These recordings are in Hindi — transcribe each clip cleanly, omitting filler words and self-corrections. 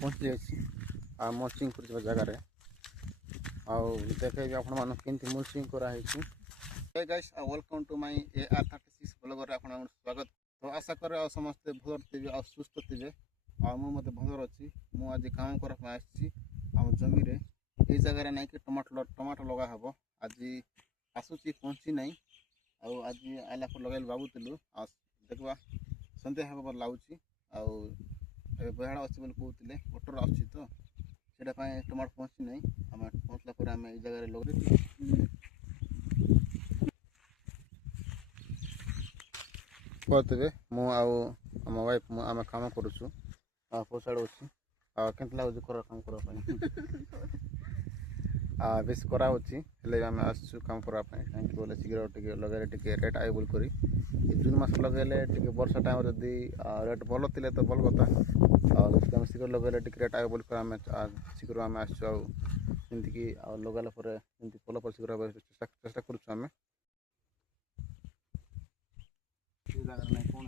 पहुँची जाइए मल्चिंग कर जगार देखे आपण मानक केमती मल्चिंग कराई। Hey guys welcome to my AR36 blogger आप स्वागत। तो आशा करे समस्ते भल थे आ सुस्थ थे मत भल अच्छी। मुझे काम करके जमी रे ये जगह ना कि टमाटो लगा हम आज आसूची पहुँची ना आज आइला लगे भावुलु देखा सन्ध्या हे लगुच बहाड़ अच्छी बोली कहते ऑटो आसूँ तो से टमाटो पहुँची ना आम पहुँचला आम जगह लगे कहते मुम वाइफ आम कम करुचु पोसाड़ के लगुच काम करने बेस कराऊँगी आसु कम करने कहीं बोले शीघ्र टे लगे टे रेट आवेबल कर जून मस लगे वर्षा टाइम जदि रेट भल थे तो भल कथा शीघ्र लगे रेट आवेबल कर शीघ्र आम आमती लगाला फल फल शीघ्र चेष्टा करें कौन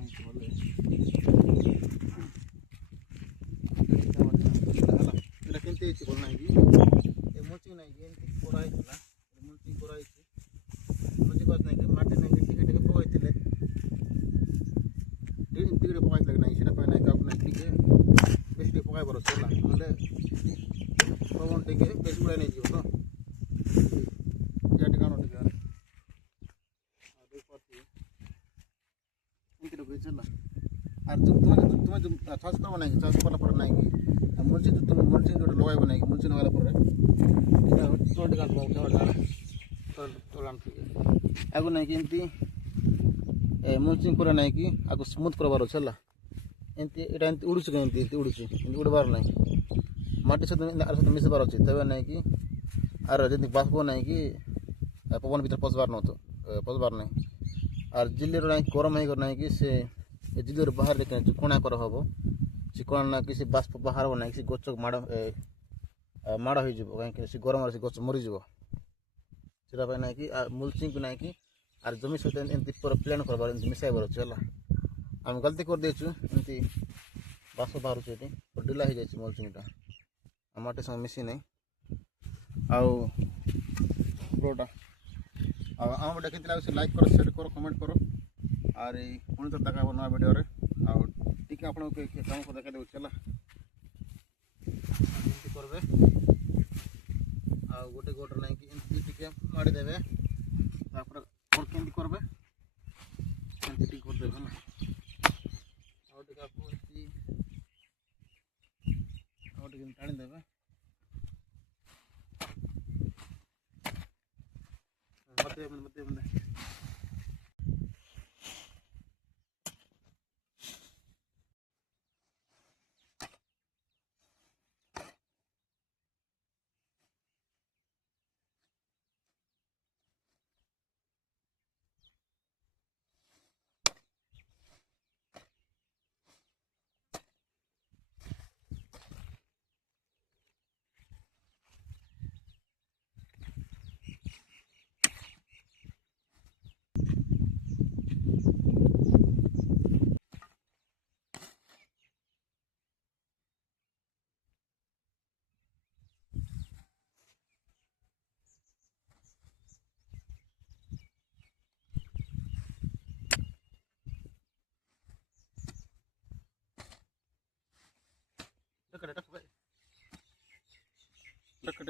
केमती भल ना कि मुल्चिंग ना कि कराई मुल्चिंग कराई मुल्चिंग कर ना कि माटी ना कि टिके पकड़ते टिके पकड़ते ना से ना टिके बेस टे पकड़ पार ना पवन टिके बेस उड़ा नहीं जीव तो टिकाण टिके चला और तुम्हें चाष करवा ना कि चाष कला ना कि मुल्चिंग मुल्चिंग जो लगाइब ना कि मुल्चिंग लगाला आगु ना कि एमती मुल्चिंग कर ना कि आगु स्मूथ करवार अच्छे एमती उड़ू कमी उड़ू उड़बार ना माटी सहित मिसबार अच्छे तब ना कि आर जमी बासब ना कि पवन भर पशबार न तो पशबार ना और जिले ना गरम होना कि से जिले बाहर जो कणा कर हम से कण ना कि बाष्प बाहर ना कि गच माड़ माड़ हो कहीं गरम से गच मरीज से ना कि मुल्चिंग ना कि आर जमी सहित एमती प्लेन करबार मिसाइबार अच्छे आम गलती कर देचु एमती बाष्प बाहर ढिला हो जाए मुल्चिंगटा माटी संग मिसी ना आटा आम वीडियो के लगे लाइक करो शेयर करो कमेंट करो और पुणी तो देखा नया वीडियो टी आप कम को देखा दे चला करबे गोटे गोटे ना कि टी मारिदेवे और केमती करबे टी करदे टाणीदेवे मत Look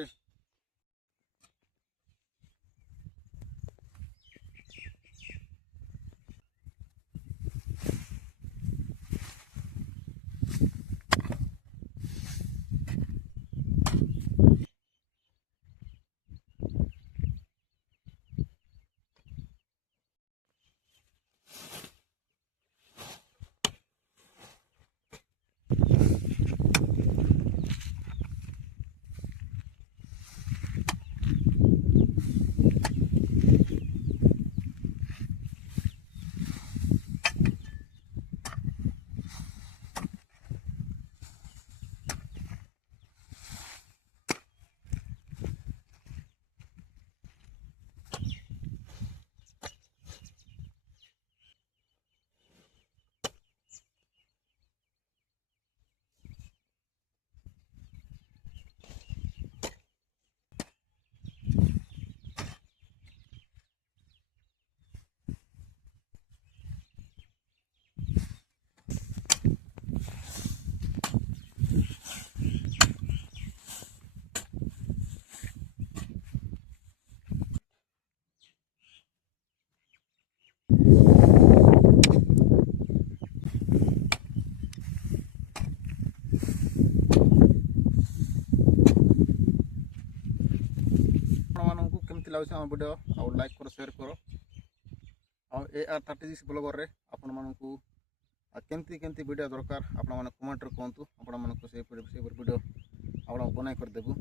ଆପଣମାନଙ୍କୁ କେମିତି ଲାଗୁଛି ଆମ ଭିଡ଼ିଓ ଆଉ ଲାଇକ୍ କର ସେୟାର କର ଆଉ AR36 ବ୍ଲଗରରେ ଆପଣମାନଙ୍କୁ କେମିତି କେମିତି ଭିଡ଼ିଓ ଦରକାର ଆପଣମାନେ କମେଣ୍ଟରେ କୁହନ୍ତୁ ଆପଣମାନଙ୍କୁ ସେହିପରି ଭିଡ଼ିଓ ଆପଣ ବନାଇ କରିଦେବୁ।